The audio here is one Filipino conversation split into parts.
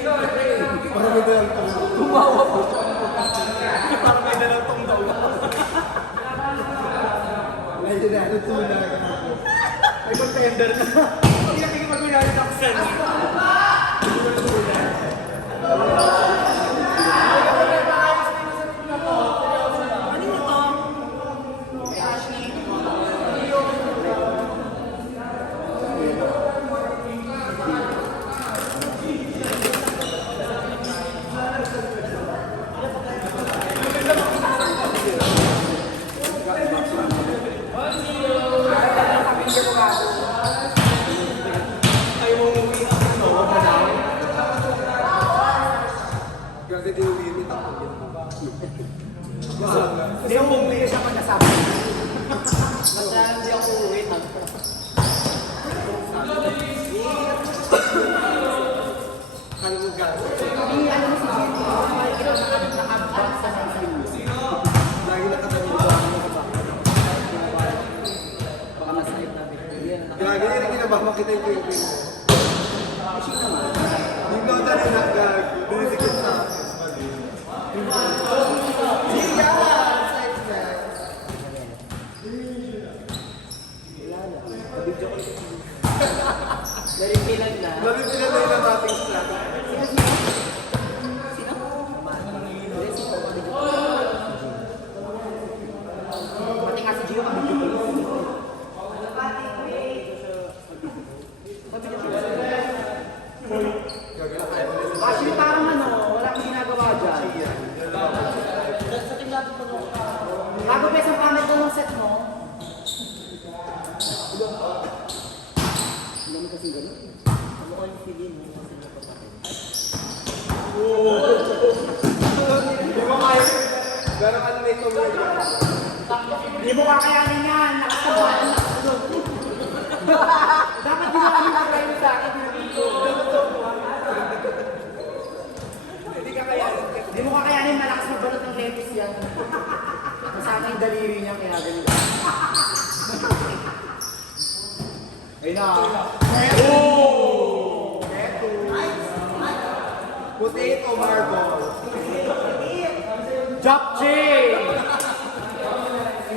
Parang may dalang tong. Tumawa po siya. Parang may dalang tong daw. Ayun na, natuna ka na po. Ay, contender na. Hindi na pagkipag-minari ng Sen. Kasi di ulit ako. Hindi ako umuwi siya pag nasabi. Basta hindi ako umuwi. Kala mo gano'n? Hindi, ano mo si Jimmy? Makikita sa nakabak sa naisip. Lagi nakatabi ko ako nakabaka. Baka masayip natin. Gagi, hindi rin kinabak makita yung ping-ping mo. Yung mga dali na gag, dinisikip sa akin. Naripilan na. Labi sila na yung namating sa Sino? Pati nga si Gio kami dito. Actually, parang ano, wala akong ginagawa dyan. Bago pa isang pangit ko ng set mo. Ang dami kasi gano'n. Ano ko yung feeling mo? Hindi mo kaya. Gano'n ano na ito mo. Hindi mo kakayanin yan. Nakasabahan na kasunod. Dapat di ba kami nakayanin sa akin? Hindi ka kayanin. Hindi mo kakayanin. Malakas magbalot ng lettuce yan. Kasama yung daliri niya kaya ganun. Ayun na. Potato marble. Japchae!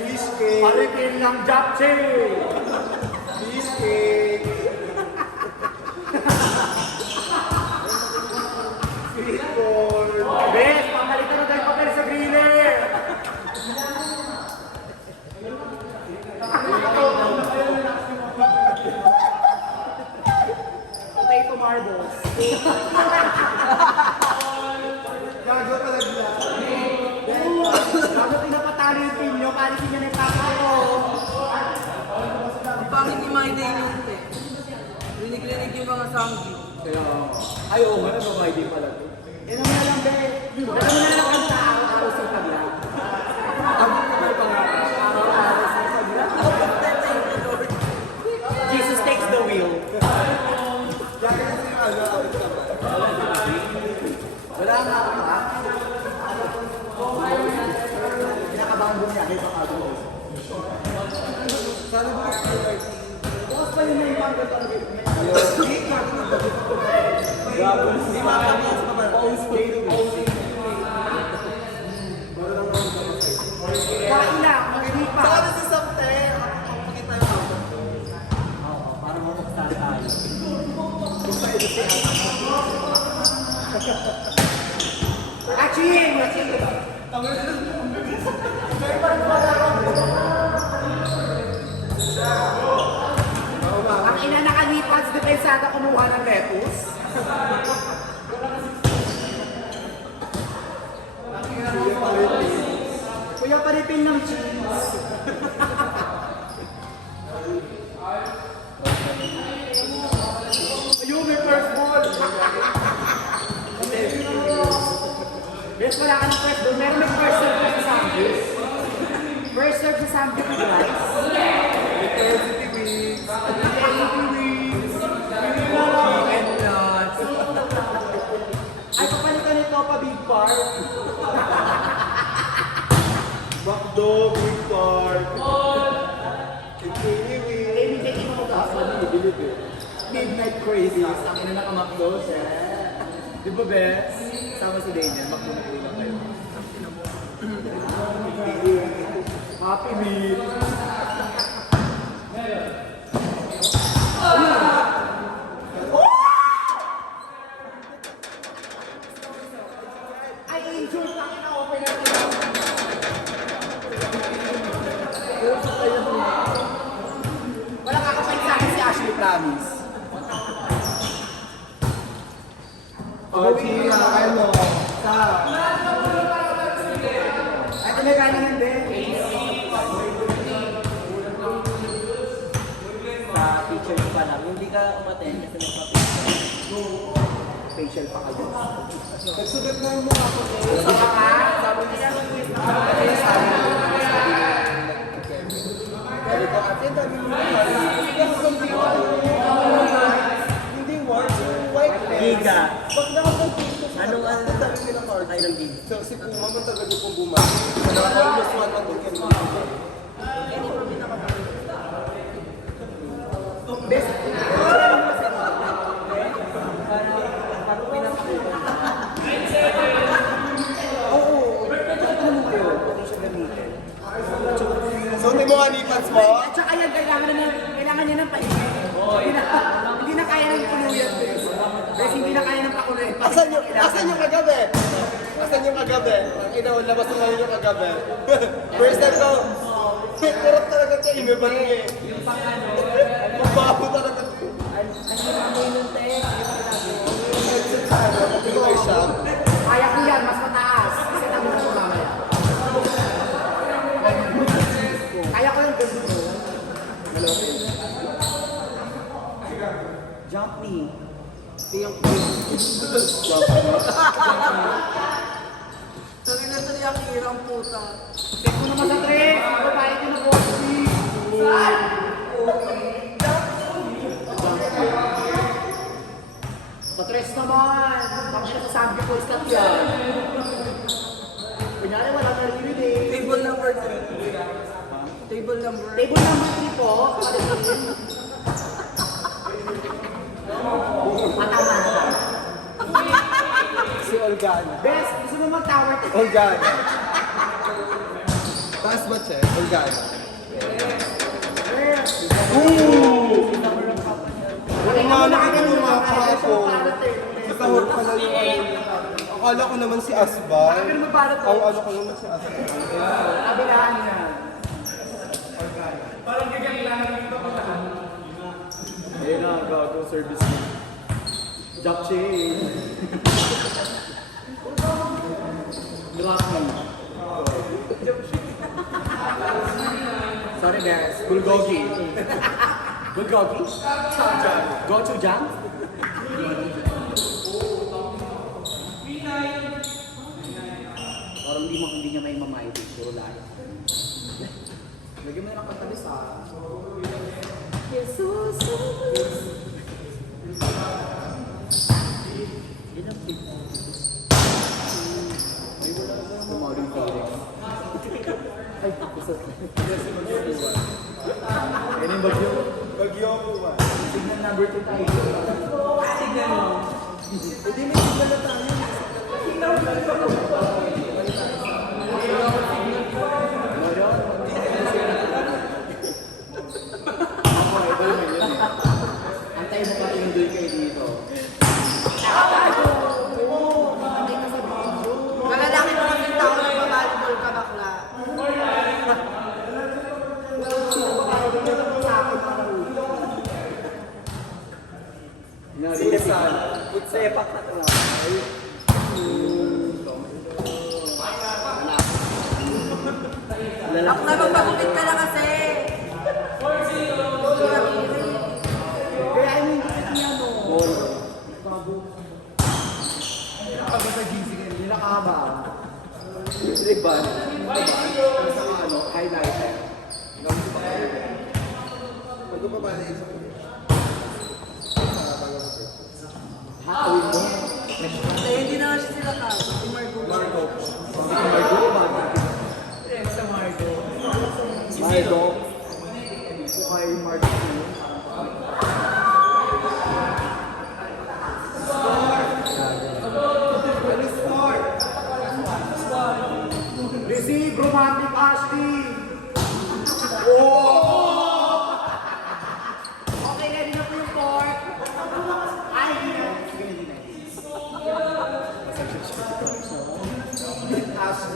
Fish cake. Paritin ng japchae! Fish cake. Sweet corn. Bes, pamalitan na tayo papel sa griller! Potato marbles. Gago talaga. Bago pinapatalo yung team nyo, palisin nyo na yung tapo ko. Ang pangit ni My Day nun, te. Rinig-rinig yung mga sanggi. Ay, oo nga, nababay din pala to. Yan ang lang, be. Alam mo na lang ang araw-araw sa pag-live. Ako ko may pangarap. Araw-araw sa pag-live. Jesus takes the wheel. Gago kasi yung ano. Wala nga ako ha. Kinakabahan mo niya, baka ako. Sana ba ako yung Bukas pa yun na yung panggat ang Gago. Hindi makakapos pa ba? Kain na, mag-lipa. Saka na si Samte. Makita yung ako. Oo, para mamakasal tayo. Aching! Ang ina nakalipas, depensada kumuha ng lettuce. Kuya palipin ng cheese. Ayun, may first ball. Yes, wala ka ng first ball. Meron may first serve sa Sambi. First serve sa Sambi with rice. University weeks. Chicken nuts. Ay, papalitan nito pa big part. Macdo, Big Park. Kikiwi. Eh, hindi mo magkakasal. Bilib eh. Midnight crazies. Ang ina nakamakdo, sir. Di ba, Bes? Sama si Daniel, magpunuwi lang kayo. Happy meal! Ay, injured! Bakit na-open natin? Wala kakapait sa akin si Ashley, promise. Ochi, ano? Sa... Ay, talaga hindi. Sa teacher pa lang. Hindi ka umaten kasi nagpa-facial. Facial pa kayo. Nagsugat na yung mukha ko. Saka ka, sabi niya, Sabi ko, ate, dami mo na. Hindi works, yung white pants. Giga. Pag nakapag-dito sa Anong ang dami nilang card. Ay, ng giga. So, si Puma, matagal yung pong bumalik. Almost 100 ka best. Oo, ano mo kayo? Pwede siya gamitin. So, hindi mo kanipans mo? At saka yan, kailangan niya ng pahinga. Hindi na kaya ng kuluyat. Kasi hindi na kaya ng pakuluyat. Asan yung kagabi? Asan yung kagabi? Ang ina, labas na lang yung kagabi. First time ko, kurot talaga siya, imeban niya eh. Mabaho talaga. Ano ay siya? Kaya ko yan, mas mataas. Kasi tamo na ko mamaya. Kaya ko yung ganito. Jump me. Sabi na sa ang hirang puta. Check mo naman sa trick. Ako tayo din na boxing. Patres naman. Bakit siya sasabi ko iskat yan? Kunyari wala na rin eh. Table number 3. Table number. Table number 3 po. Matama na. Si Olgana. Best, gusto mo mag-tower test? Olgana. Taas ba, Che? Olgana. Oo nga, nakikita ako. Sa kahon pala yung ano. Akala ko naman si Asbal. Bakit mo para to? Ang ano ko naman si Asbal. Kabilaan niya. Ayun na, gago, service mo. Jack Che. Drop me. Sorry guys. Bulgogi. Bulgogi? Go to jam? Parang hindi niya may mamay. Puro lahat. Lagyan mo na ng katalis ha. Jesus. Ilang people? Ay, wala na ng mga feeling. Ay, gusto. Yan yung bagyo. Bagyo ko ba? Signal number 2 tayo. Tignan mo. Hindi may signal na tayo. Antay mo pa tindoy kayo dito. Malalaki mo lang yung tao na babalibol ka bakla. Sinisan. Utsepak na to. Bakla, magpagupit ka na kasi. Kaya ano yung gupit niya no? Pag sa GC kayo, hindi nakahaba. Riban. Sa ano, highlighter. Pag bumabala yung sa Hatawin mo. Dahil hindi na kasi sila ka. Si Margo. Marco. Margo ba? Sa Margo. Margo. Gusto kay Margo.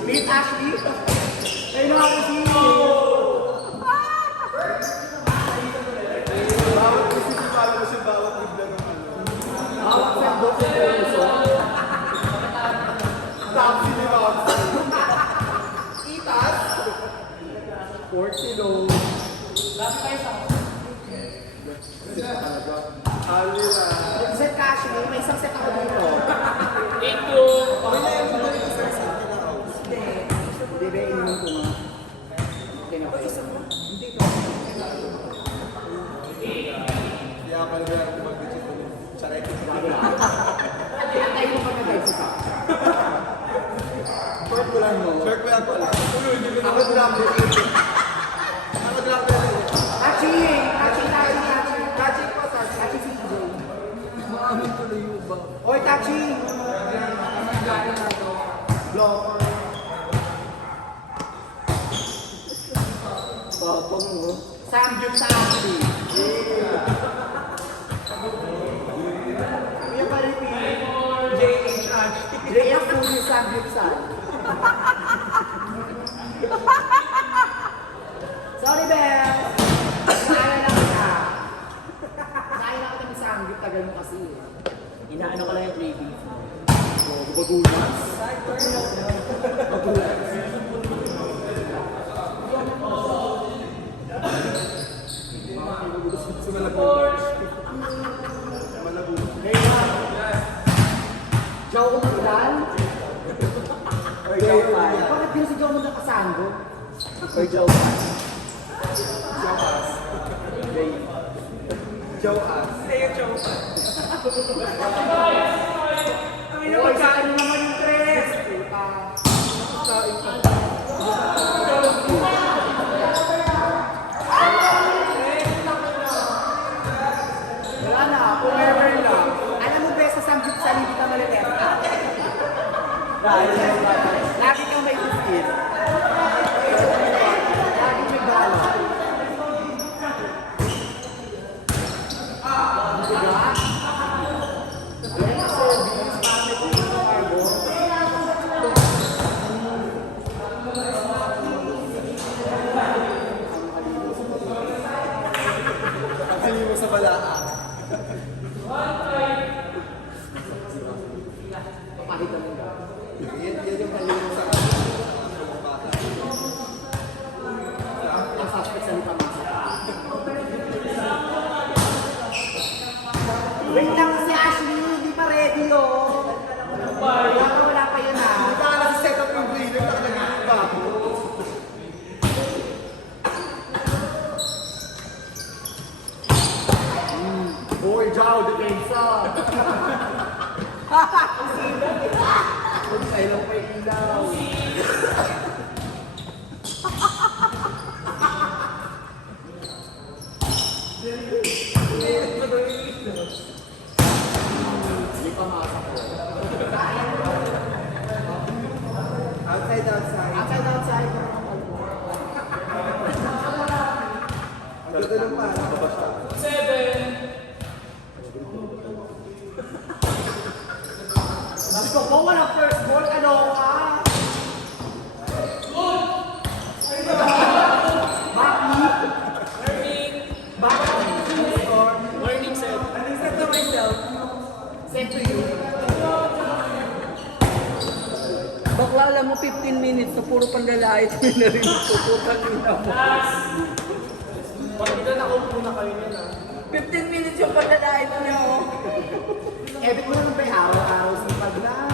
Meet Ashley. Ayun na ako si... Bawat isipipalo mo siya, bawat bigla ng ano. Hawak sa doon sa puso. Tapsi ni Roxy. Itas. Portilo. Alila. Set ka, Ashley. May isang set ako dito. Okay na yung mga isang set na Rox. Hindi ba ininom ko na? Hindi na pa isa. Kaya pala na ako mag-budget ko. Charet. Antay mo pa na isa. Short ko lang mo. Short ko lang pala. Ako drop mo. Ako drop mo. Tachi po, Tachi. Tachi si DJ. Maamin tuloy yung ba? Oy, Tachi! Blocker. Tapang mo. Samgyup sa Ashley. Kuya Palipi. JH Ashley. JF po yung Samgyup sa. Sorry, Bel. Kaya lang kita. Kaya lang kita ng Samgyup. Tagal mo kasi. Inaano ko lang yung gravy. Bagulas. Joe Mundan? Bakit din si Joe Mundan kasanggo? Or Joe Pass. Joe Ass. Oy, sa kanya naman yung tres. Wala na, forever lang. Alam mo ba sa Samgyup sa hindi ka malileta? Lagi kang may biscuit. Lagi may bala. Diba? Alam mo, service, bakit yung carbo? Ang hali mo sa balaa. Pakita mo ba? Yan yung hali mo sa Ang suspect sa lipa masa. Wait lang si Ashley, hindi pa ready oh. Wala pa yun ah. Hindi ka na set up yung breeder na nag-iba. Boy, Jow, depensa. Huwag sa ilong may ilaw. Hindi pa makasako. Outside. Outside, outside. Ang ganda ng pa. Nakabas siya. Gusto ko walang first ball, ano ka? Learning set. Set to myself. Send to you. Bakla, alam mo 15 minutes na puro panlalait mo na rin. Puputang nila mo. Pag nakaupo na kayo niya na. 15 minutes yung panlalait niya, oh. Ebit mo naman ba yung araw-araw si pag lang?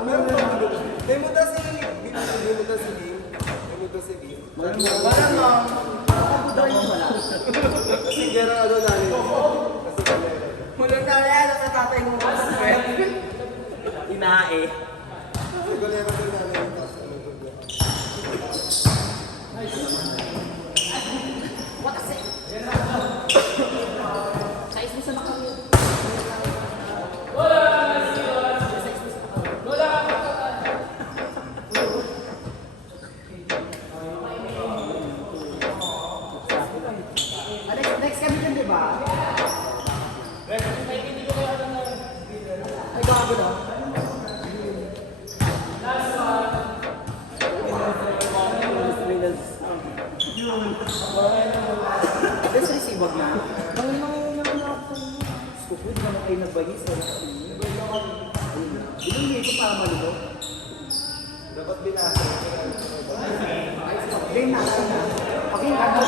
Meron ba? Demo ta si Game. Wala nga. Kasi gano'n ano namin. Kasi kami. Mula tayo yan sa tatay mo. Inae. Kasi galero din namin. Tapos ano ko ba? What a set! Size mo sa makamit. Bago na. Let's receive wag na. Stupid naman kayo nagbayis. Binili ko para malito. Dapat binasa. Binasa na. Pakinggan mo.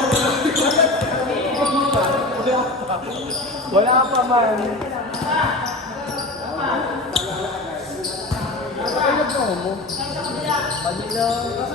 Wala pa man. Ano ba mo? Kanina.